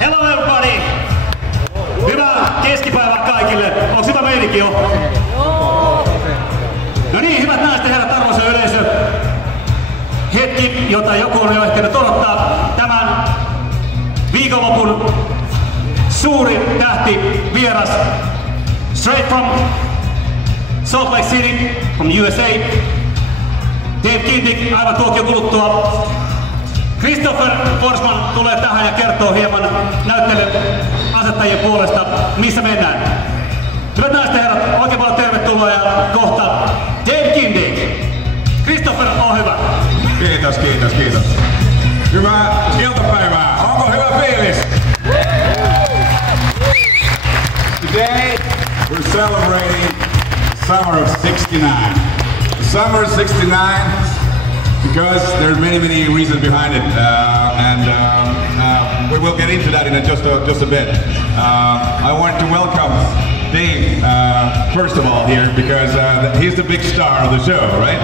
Hello everybody! Hyvää keskipäivää kaikille. Onko hyvä meininki jo? No niin, hyvät naiset ja herrat, arvoisa yleisö. Hetki, jota joku on jo ehtinyt odottaa. Tämän viikonlopun suuri tähti vieras. Straight from Salt Lake City, from USA. Dave Kindigin aivan tuokion kuluttua. Christopher Forsman tulee tähän ja kertoo hieman näyttelyn asettajien puolesta, missä mennään. Hyvät naiset ja herrat, oikein paljon tervetuloa ja kohta Dave Kindigin. Christopher, ole hyvä. Kiitos, kiitos, kiitos. Hyvää iltapäivää. Onko hyvä fiilis? Today we're celebrating the summer of '69. The summer of '69 because there's many reasons behind it, and we will get into that in just a bit. I want to welcome Dave, first of all, here because he's the big star of the show, right?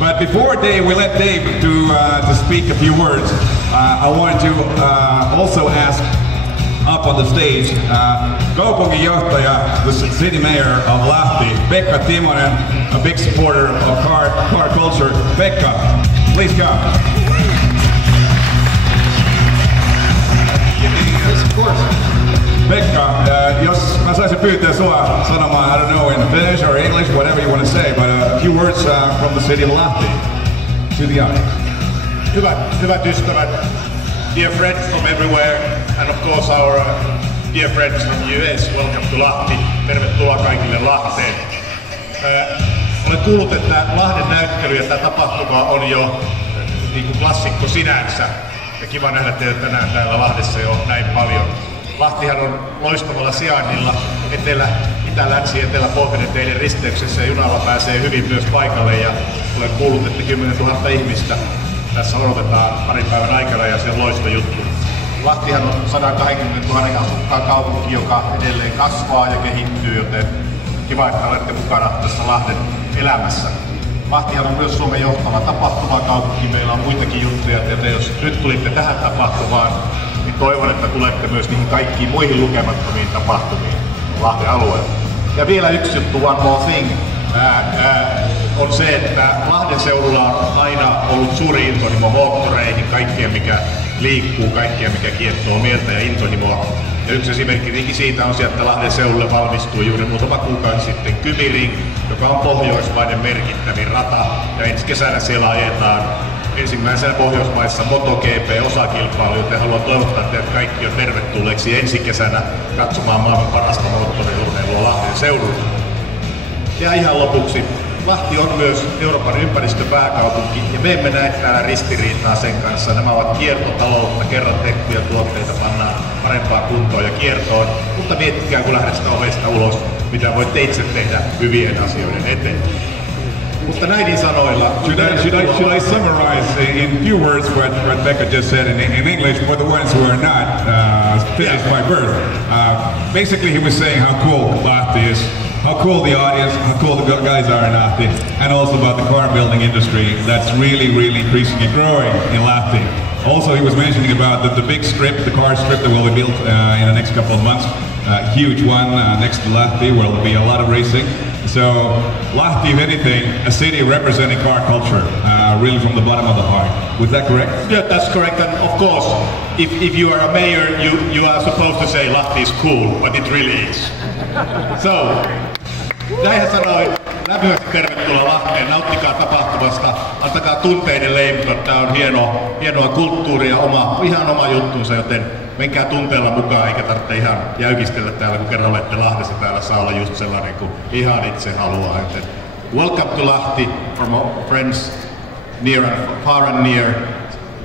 But before we let Dave to speak a few words, I want to also ask up on the stage kaupunginjohtaja, the city mayor of Lahti, Pekka Timonen, a big supporter of car culture. Pekka, please come. Yes, of course. Pekka, jos mä saisin pyytää sua sanomaan, I don't know, in Finnish or English, whatever you want to say, but a few words from the city of Lahti to the audience. Hyvät ystävät, dear friends from everywhere, and of course our dear friends from US, welcome to Lahti. Tervetuloa kaikille Lahteen. Olen kuullut, että Lahden näyttely ja tämä tapahtuma on jo niin kuin klassikko sinänsä. Ja kiva nähdä teitä tänään täällä Lahdessa jo näin paljon. Lahtihan on loistavalla sijainnilla itä, länsi, etelä, pohjoinen teidän risteyksessä ja junalla pääsee hyvin myös paikalle. Ja olen kuullut, että 10 000 ihmistä tässä odotetaan parin päivän aikana ja se on loistava juttu. Lahtihan on 120 000 asukkaan kaupunki, joka edelleen kasvaa ja kehittyy, joten kiva, että olette mukana tässä Lahden elämässä. Lahtihan on myös Suomen johtava tapahtumakaupunki. Meillä on muitakin juttuja, joten jos nyt tulitte tähän tapahtumaan, niin toivon, että tulette myös niihin kaikkiin muihin lukemattomiin tapahtumiin Lahden alueella. Ja vielä yksi juttu, one more thing, on se, että Lahden seudulla on aina ollut suuri intohimo moottoreihin, kaikkeen mikä liikkuu, kaikkea mikä kiehtoo mieltä ja intohimoa. Ja yksi esimerkki siitä on se, että Lahden seudulle valmistui juuri muutama kuukausi sitten Kymi-ring, joka on pohjoismaiden merkittävin rata. Ja ensi kesänä siellä ajetaan ensimmäisenä Pohjoismaissa MotoGP-osakilpailu, joten haluan toivottaa teidät kaikki jo tervetulleeksi ensi kesänä katsomaan maailman parasta moottoriurheilua Lahden seudulla. Ja ihan lopuksi, Lahti on myös Euroopan ympäristöpääkaupunki ja me emme näe täällä ristiriitaa sen kanssa. Nämä ovat kiertotaloutta, kerran tehtyjä tuotteita pannaan parempaan kuntoon ja kiertoon, mutta miettikää kun lähdet sitä ovesta ulos, mitä voitte itse tehdä hyvien asioiden eteen. Mutta näin sanoilla... Should I summarize in few words what Pekka just said in English for the ones who are not Finnish by birth? Basically he was saying how cool Lahti is, how cool the audience, how cool the guys are in Lahti, and also about the car building industry that's really increasing and growing in Lahti. Also he was mentioning about the big strip, the car strip that will be built in the next couple of months. Huge one next to Lahti where there will be a lot of racing. So Lahti, if anything, a city representing car culture, really from the bottom of the heart. Was that correct? Yeah, that's correct. And of course, if you are a mayor, you are supposed to say Lahti is cool, but it really is. So, näinhän sanoin, lämpimästi tervetuloa Lahteen, nauttikaa tapahtumasta, antakaa tunteiden leimuta, tää on hienoa kulttuuria, ihan oma juttunsa, joten menkää tunteella mukaan, eikä tarvitse ihan jäykistellä täällä, kun kerran olette Lahdessa, täällä saa olla just sellainen kuin ihan itse haluaa. Joten welcome to Lahti from our friends near and far and near.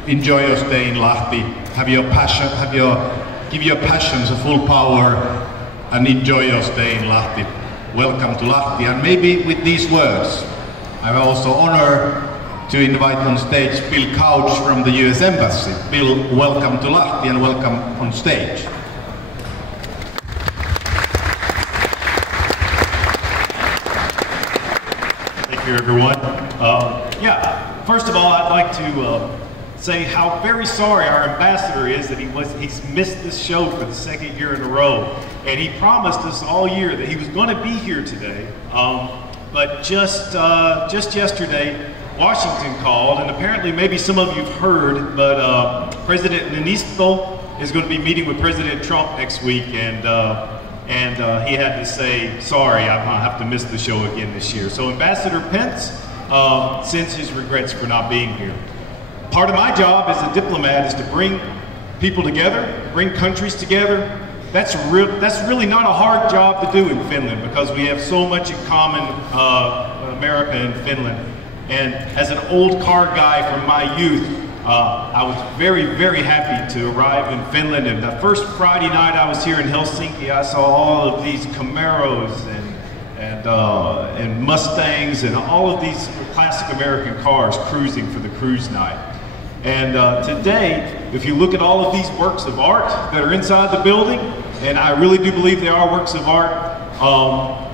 Enjoy your stay in Lahti. Have your passion, give your passions a full power and enjoy your stay in Lahti. Welcome to Lahti, and maybe with these words, I'm also honored to invite on stage Bill Couch from the US Embassy. Bill, welcome to Lahti and welcome on stage. Thank you, everyone. First of all, I'd like to say how very sorry our ambassador is that he's missed this show for the second year in a row. And he promised us all year that he was going to be here today. But just yesterday, Washington called, and apparently maybe some of you've heard, but President Ninisto is going to be meeting with President Trump next week, and he had to say, sorry, I'm going to have to miss the show again this year. So Ambassador Pence sends his regrets for not being here. Part of my job as a diplomat is to bring people together, bring countries together. That's really not a hard job to do in Finland because we have so much in common, America and Finland. And as an old car guy from my youth, I was very, very happy to arrive in Finland. And the first Friday night I was here in Helsinki, I saw all of these Camaros and Mustangs and all of these classic American cars cruising for the cruise night. And today, if you look at all of these works of art that are inside the building, and I really do believe they are works of art,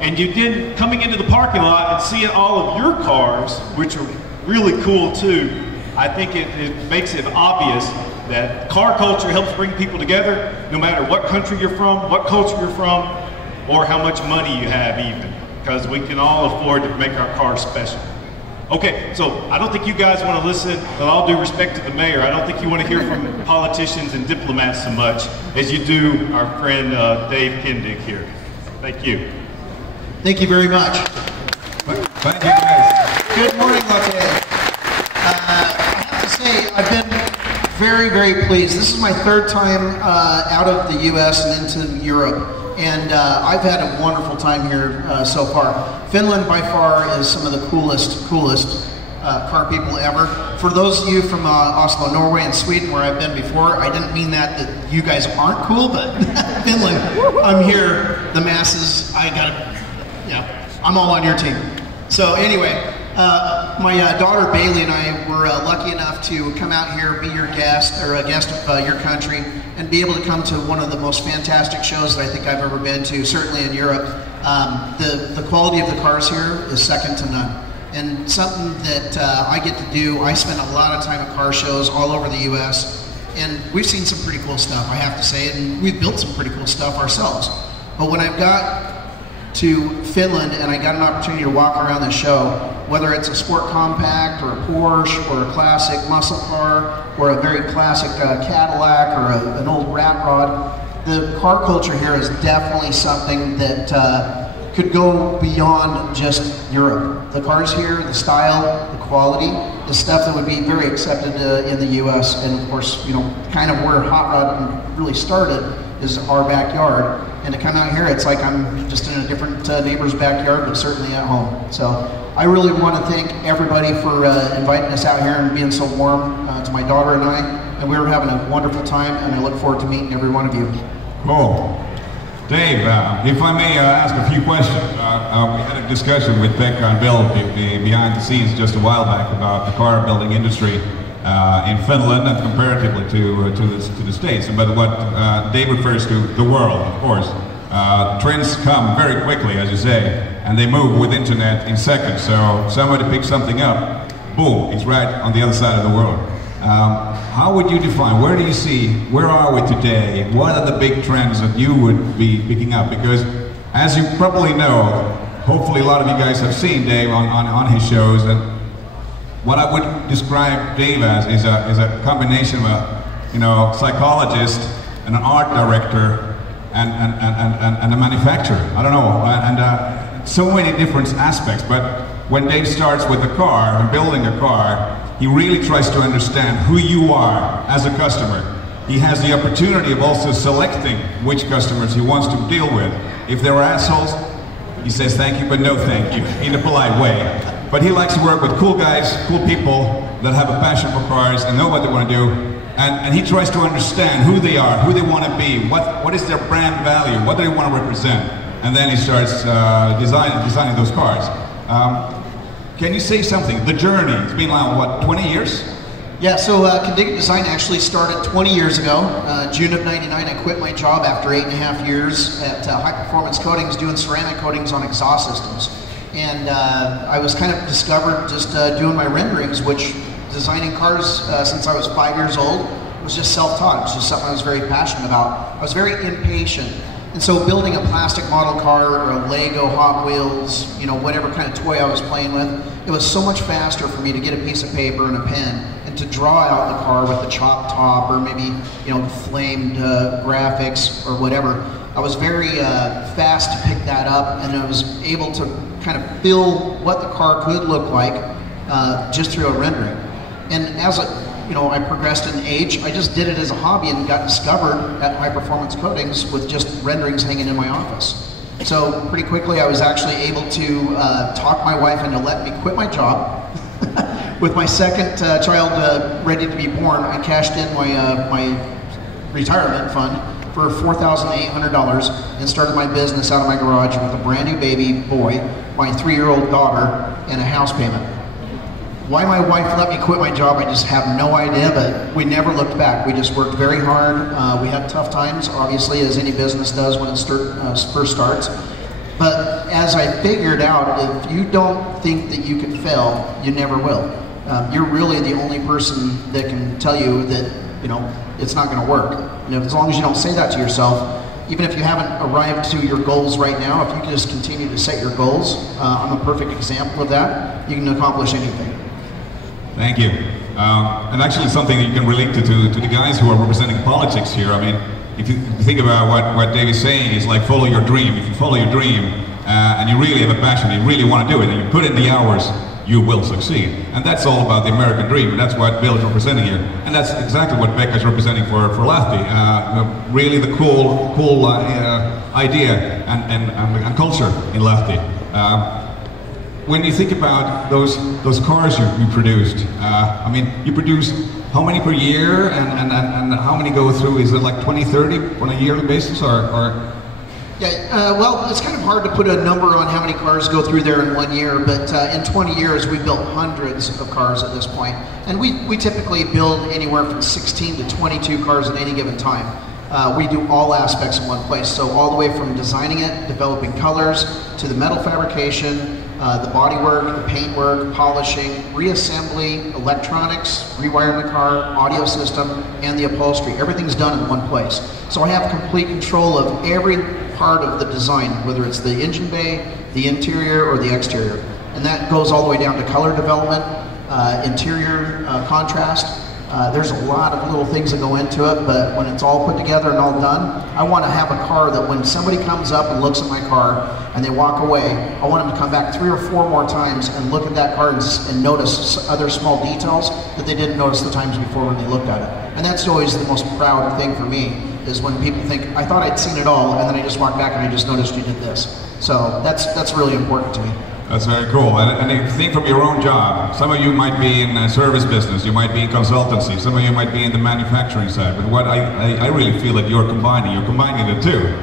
and you did coming into the parking lot and seeing all of your cars, which are really cool too, I think it makes it obvious that car culture helps bring people together, no matter what country you're from, what culture you're from, or how much money you have even, because we can all afford to make our cars special. Okay, so I don't think you guys want to listen, with all due respect to the mayor, I don't think you want to hear from politicians and diplomats so much as you do our friend Dave Kindigin here. Thank you. Thank you very much. Thank you guys. Good morning, Autot. I have to say, I've been very, very pleased. This is my third time out of the U.S. and into Europe. And I've had a wonderful time here so far. Finland, by far, is some of the coolest car people ever. For those of you from Oslo, Norway, and Sweden, where I've been before, I didn't mean that you guys aren't cool, but Finland, I'm here, the masses, I'm all on your team. So anyway, my daughter Bailey and I were lucky enough to come out here, be your guest, or a guest of your country, and be able to come to one of the most fantastic shows that I think I've ever been to, certainly in Europe. The quality of the cars here is second to none. And something that I get to do, I spend a lot of time at car shows all over the US, and we've seen some pretty cool stuff, I have to say, and we've built some pretty cool stuff ourselves. But when I've got to Finland and I got an opportunity to walk around the show, whether it's a sport compact or a Porsche or a classic muscle car or a very classic Cadillac or an old rat rod, the car culture here is definitely something that could go beyond just Europe. The cars here, the style, the quality, the stuff that would be very accepted in the US, and of course, you know, kind of where hot rod really started is our backyard. And to come out here, it's like I'm just in a different neighbor's backyard, but certainly at home. So I really want to thank everybody for inviting us out here and being so warm to my daughter and I. And we were having a wonderful time, and I look forward to meeting every one of you. Cool. Dave, if I may ask a few questions. We had a discussion with Pekka and Bill behind the scenes just a while back about the car building industry in Finland and comparatively to the States. But what Dave refers to, the world, of course. Trends come very quickly, as you say, and they move with internet in seconds. So somebody picks something up, boom, it's right on the other side of the world. How would you define, where do you see, where are we today? What are the big trends that you would be picking up? Because as you probably know, hopefully a lot of you guys have seen Dave on his shows, and what I would describe Dave as is a combination of a psychologist and an art director and a manufacturer. I don't know, and so many different aspects. But when Dave starts with a car and building a car, he really tries to understand who you are as a customer. He has the opportunity of also selecting which customers he wants to deal with. If they're assholes, he says thank you, but no thank you, in a polite way. But he likes to work with cool guys, cool people that have a passion for cars and know what they want to do. And he tries to understand who they are, who they want to be, what is their brand value, what do they want to represent. And then he starts designing those cars. Can you say something? The journey, it's been like, what, 20 years? Yeah, so Kindigin Design actually started 20 years ago. June of '99, I quit my job after 8.5 years at High Performance Coatings doing ceramic coatings on exhaust systems. And I was kind of discovered just doing my renderings, which designing cars since I was 5 years old. It was just self-taught. It was just something I was very passionate about. I was very impatient. And so building a plastic model car or a Lego Hot Wheels, you know, whatever kind of toy I was playing with, it was so much faster for me to get a piece of paper and a pen and to draw out the car with the chalk top or maybe, you know, flamed graphics or whatever. I was very fast to pick that up, and I was able to kind of feel what the car could look like just through a rendering. And as I progressed in age, I just did it as a hobby and got discovered at High Performance Coatings with just renderings hanging in my office. So pretty quickly I was actually able to talk my wife into letting me quit my job. With my second child ready to be born, I cashed in my retirement fund for $4,800 and started my business out of my garage with a brand new baby boy, my 3-year-old daughter, and a house payment. Why my wife let me quit my job, I just have no idea, but we never looked back. We just worked very hard. We had tough times, obviously, as any business does when it first starts. But as I figured out, if you don't think that you can fail, you never will. You're really the only person that can tell you that, you know, it's not going to work. You know, as long as you don't say that to yourself, even if you haven't arrived to your goals right now, if you can just continue to set your goals, I'm a perfect example of that, you can accomplish anything. Thank you. And actually something that you can relate to the guys who are representing politics here. I mean, if you think about what Dave is saying, is like follow your dream. If you follow your dream and you really have a passion, you really want to do it, and you put in the hours, you will succeed. And that's all about the American dream, and that's what Bill is representing here. And that's exactly what Becca is representing for Lahti. Really the cool idea and culture in Lahti. When you think about those cars you produced, I mean, you produce how many per year, and how many go through? Is it like 20, 30 on a yearly basis, or? Yeah, well, it's kind of hard to put a number on how many cars go through there in 1 year, but in 20 years we built hundreds of cars at this point. And we typically build anywhere from 16 to 22 cars at any given time. We do all aspects in one place, so all the way from designing it, developing colors, to the metal fabrication, the bodywork, the paintwork, polishing, reassembly, electronics, rewiring the car, audio system, and the upholstery. Everything's done in one place. So I have complete control of every part of the design, whether it's the engine bay, the interior, or the exterior. And that goes all the way down to color development, interior contrast. There's a lot of little things that go into it, but when it's all put together and all done, I want to have a car that when somebody comes up and looks at my car and they walk away, I want them to come back 3 or 4 more times and look at that car and notice other small details that they didn't notice the times before when they looked at it. And that's always the most proud thing for me, is when people think, I thought I'd seen it all, and then I just walked back and I just noticed you did this. So that's really important to me. That's very cool. And if you think from your own job, some of you might be in a service business, you might be in consultancy, some of you might be in the manufacturing side, but what I really feel that you're combining the two.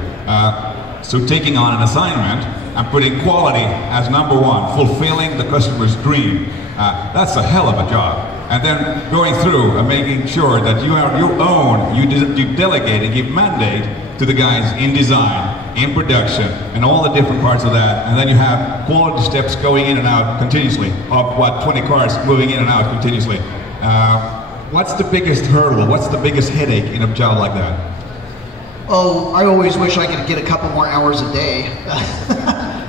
So taking on an assignment and putting quality as number one, fulfilling the customer's dream, that's a hell of a job. And then going through and making sure that you delegate and give mandate to the guys in design, in production, and all the different parts of that. And then you have quality steps going in and out continuously, of 20 cars moving in and out continuously. What's the biggest hurdle? What's the biggest headache in a job like that? Oh, I always wish I could get a couple more hours a day.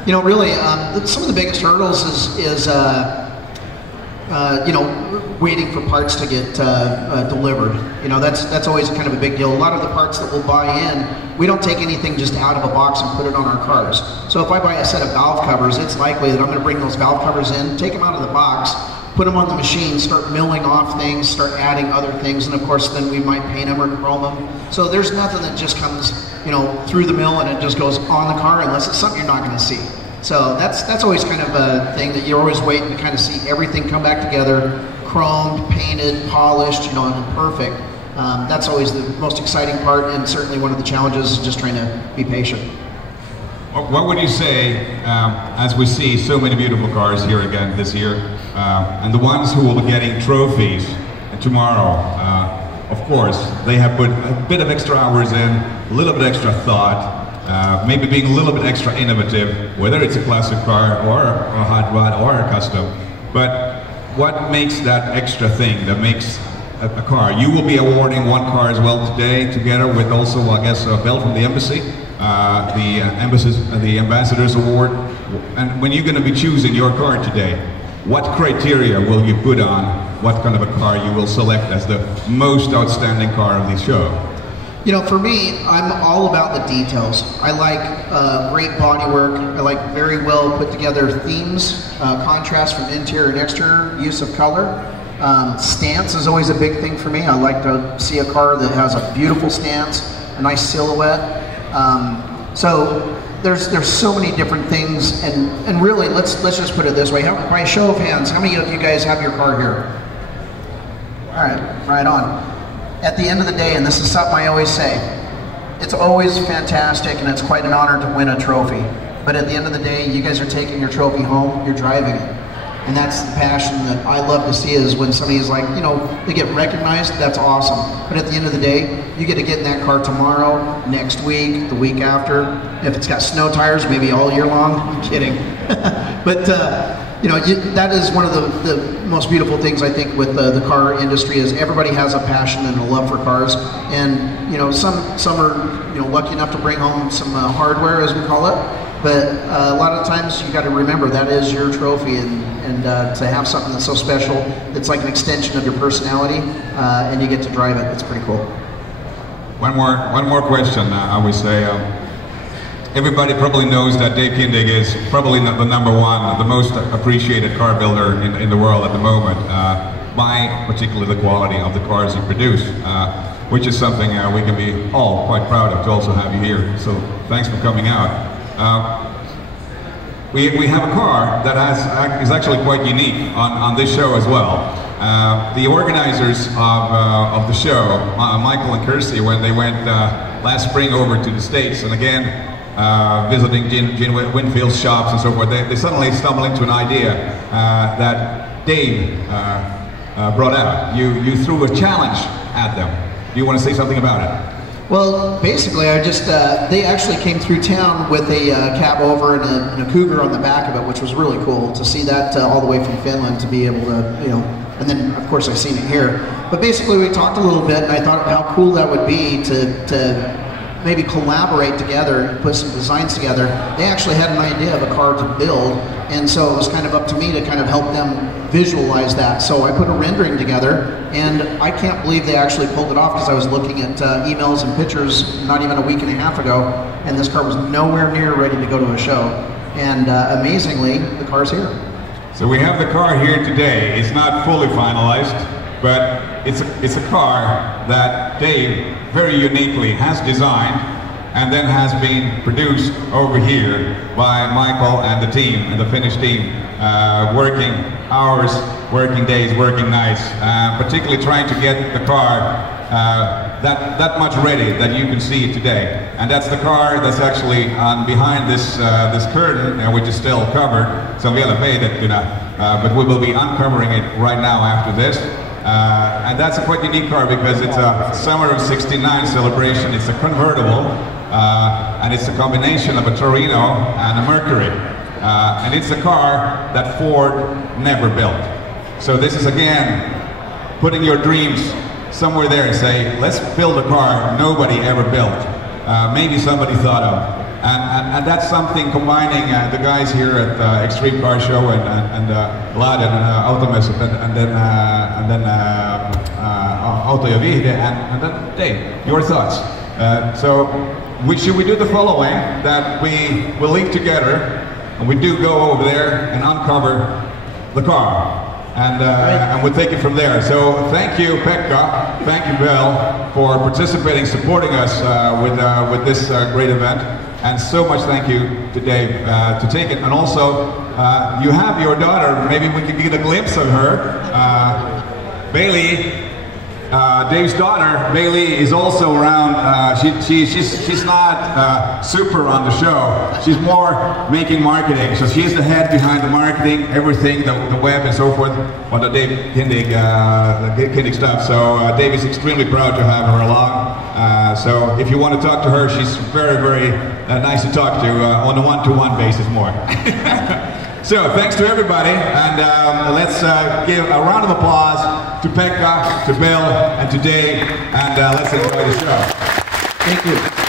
You know, really, some of the biggest hurdles is waiting for parts to get delivered. You know, that's always kind of a big deal. A lot of the parts that we'll buy in, we don't take anything just out of a box and put it on our cars. So if I buy a set of valve covers, it's likely that I'm going to bring those valve covers in, take them out of the box, put them on the machine, start milling off things, start adding other things, and of course then we might paint them or chrome them. So there's nothing that just comes, you know, through the mill and it just goes on the car unless it's something you're not going to see. So that's always kind of a thing that you're always waiting to kind of see everything come back together, chromed, painted, polished, you know, and perfect. That's always the most exciting part, and certainly one of the challenges is just trying to be patient. What would you say, as we see so many beautiful cars here again this year, and the ones who will be getting trophies tomorrow, of course, they have put a bit of extra hours in, a little bit extra thought, maybe being a little bit extra innovative, whether it's a classic car or a hot rod or a custom. But what makes that extra thing that makes a car? You will be awarding one car as well today, together with also, I guess, a belt from the embassy, the Ambassador's Award. And when you're going to be choosing your car today, what criteria will you put on what kind of a car you will select as the most outstanding car of the show? You know, for me, I'm all about the details. I like great bodywork. I like very well put together themes, contrast from interior and exterior, use of color. Stance is always a big thing for me. I like to see a car that has a beautiful stance, a nice silhouette. So there's so many different things, and really, let's just put it this way. By a show of hands, how many of you guys have your car here? All right, right on. At the end of the day, and this is something I always say, it's always fantastic and it's quite an honor to win a trophy. But at the end of the day, you guys are taking your trophy home, you're driving it. And that's the passion that I love to see, is when somebody is like, you know, they get recognized, that's awesome. But at the end of the day, you get to get in that car tomorrow, next week, the week after. If it's got snow tires, maybe all year long. I'm kidding. But you know, that is one of the most beautiful things I think with the car industry, is everybody has a passion and a love for cars. And you know, some are, you know, lucky enough to bring home some hardware, as we call it. But a lot of times you got to remember that is your trophy, and to have something that's so special, that's like an extension of your personality, and you get to drive it. It's pretty cool. One more question. I would say. Everybody probably knows that Dave Kindigin is probably the number one, the most appreciated car builder in the world at the moment, by particularly the quality of the cars he produces, which is something we can be all quite proud of, to also have you here. So thanks for coming out. We have a car that is actually quite unique on this show as well. The organizers of the show, Michael and Kirsty, when they went last spring over to the States, and again, visiting Gene Winfield's shops and so forth, they suddenly stumbled into an idea that Dave brought out. You threw a challenge at them. Do you want to say something about it? Well, basically, I just they actually came through town with a cab over and a Cougar on the back of it, which was really cool to see that all the way from Finland, to be able to, you know, and then of course I've seen it here. But basically, we talked a little bit, and I thought how cool that would be to maybe collaborate together and put some designs together. They actually had an idea of a car to build, and so it was kind of up to me to kind of help them visualize that. So I put a rendering together, and I can't believe they actually pulled it off, because I was looking at emails and pictures not even a week and a half ago, and this car was nowhere near ready to go to a show. And amazingly, the car's here. So we have the car here today. It's not fully finalized, but it's a car that Dave very uniquely has designed and then has been produced over here by Michael and the team, and the Finnish team, working hours, working days, working nights, particularly trying to get the car that much ready that you can see it today. And that's the car that's actually behind this curtain, which is still covered. So vielä peitettynä, but we will be uncovering it right now after this. And that's a quite unique car, because it's a Summer of '69 celebration. It's a convertible, and it's a combination of a Torino and a Mercury. And it's a car that Ford never built. So this is, again, putting your dreams somewhere there and say, let's build a car nobody ever built. Maybe somebody thought of. And that's something combining the guys here at the Extreme Car Show and Laden Automess, and then Autot ja Viihde, and then Dave, your thoughts. So should we do the following, that we will leave together and we do go over there and uncover the car. And we'll take it from there. So thank you, Pekka, thank you, Bell, for participating, supporting us with this great event. And so much thank you to Dave to take it. And also, you have your daughter, maybe we can get a glimpse of her. Bailey, Dave's daughter, Bailey, is also around. She's not super on the show. She's more making marketing. So she's the head behind the marketing, everything, the web and so forth, on the Dave Kindig stuff. So Dave is extremely proud to have her along. So if you want to talk to her, she's very, very nice to talk to on a one-to-one basis more. So thanks to everybody, and let's give a round of applause to Pekka, to Bill, and to Dave, and let's enjoy the show. Thank you.